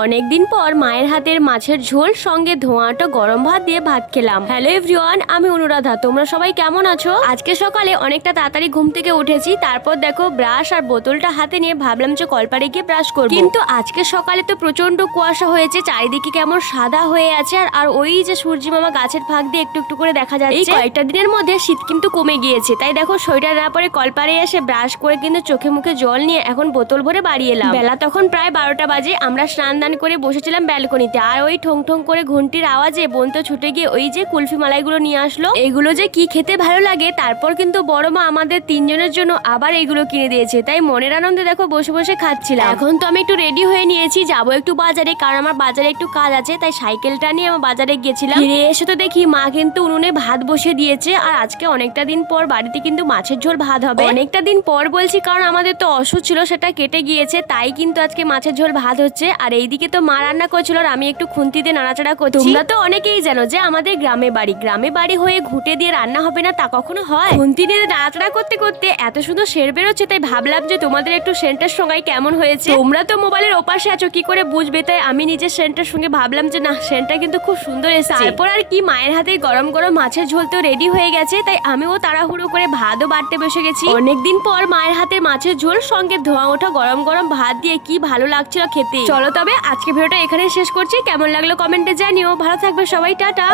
অনেকদিন পর মায়ের হাতের মাছের ঝোল সঙ্গে ধোঁয়াটা গরম ভাত দিয়ে ভাত খেলাম। হ্যালো এভরিওয়ান, আমি অনুরাধা। তোমরা সবাই কেমন আছো? আজকে সকালে অনেকটা তাড়াতাড়ি ঘুম থেকে উঠেছি। তারপর দেখো ব্রাশ আর বোতলটা হাতে নিয়ে ভাবলাম যে কলপারে গিয়ে ব্রাশ করব। কিন্তু আজকে সকালে তো প্রচন্ড কুয়াশা হয়েছে, চারিদিকে কেমন সাদা হয়ে আছে। আর ওই যে সূর্যি মামা গাছের ফাঁক দিয়ে একটু একটু করে দেখা যাচ্ছে। এই কয়েকটা দিনের মধ্যে শীত কিন্তু কমে গিয়েছে, তাই দেখো সোয়েটার না পরে কলপারে এসে ব্রাশ করে কিন্তু চোখে মুখে জল নিয়ে এখন বোতল ভরে বাড়ি এলাম। বেলা তখন প্রায় 12টা বাজে। আমরা স্নান দান করে বসেছিলাম ব্যালকনিতে, আর ওই ঠং ঠং করে ঘন্টির আওয়াজে বোন তো ছুটে গিয়ে ওই যে কুলফি মালাইগুলো নিয়ে আসলো। এইগুলো যে কি খেতে ভালো লাগে। তারপর কিন্তু বড় মা আমাদের তিনজনের জন্য আবার এইগুলো কিনে দিয়েছে, তাই মনের আনন্দে দেখো বসে বসে খাচ্ছিলাম। এখন তো আমি একটু রেডি হয়ে নিয়েছি, যাবো একটু বাজারে, কারণ আমার বাজারে একটু কাজ আছে। তাই সাইকেলটা নিয়ে আমার বাজারে গেছিলাম। ফিরে এসে তো দেখি মা কিন্তু উনুনে ভাত বসিয়ে দিয়েছে। আর আজকে অনেকটা দিন পর বাড়িতে কিন্তু মাছের ঝোল ভাত হবে। অনেকটা দিন পর বলছি কারণ আমাদের তো অসুখ ছিল, সেটা কেটে গিয়েছে, তাই কিন্তু আজকে মাছের ঝোল ভাত হচ্ছে। আর এইদিকে তো মা রান্না করছিল আর আমি একটু খুন্তি দিয়ে নাড়াচাড়া করছি। তোমরা তো অনেকেই জানো যে আমাদের গ্রামে বাড়ি হয়ে ঘুঁটে দিয়ে রান্না হবে না, তা কখনো হয়? খুন্তি দিয়ে নাড়াচাড়া করতে করতে এত সুন্দর সের বেরোচ্ছে, তাই ভাবলাম যে তোমাদের একটু সেন্টের সঙ্গে কেমন হয়েছে। তোমরা তো মোবাইলের ওপাশে আছো, কি করে বুঝবে? তাই আমি নিজের সেন্টের সঙ্গে ভাবলাম যে না, সেন্টটা কিন্তু খুব সুন্দর এসেছে। তারপর আর কি, মায়ের হাতে গরম গরম মাছের ঝোল তো রেডি হয়ে গেছে, তাই আমিও তাড়াহুড়ো করে ভাতও বাড়তে বসে গেছি। অনেকদিন পর মায়ের হাতে মাছের ঝোল সঙ্গে ধোঁয়া ওঠা গরম গরম ভাত দিয়ে কি ভালো লাগছিল খেতে। চলো তবে আজকে ভিডিওটা এখানে শেষ করছি। কেমন লাগলো কমেন্টে জানিও। ভালো থাকবে সবাই, টাটা।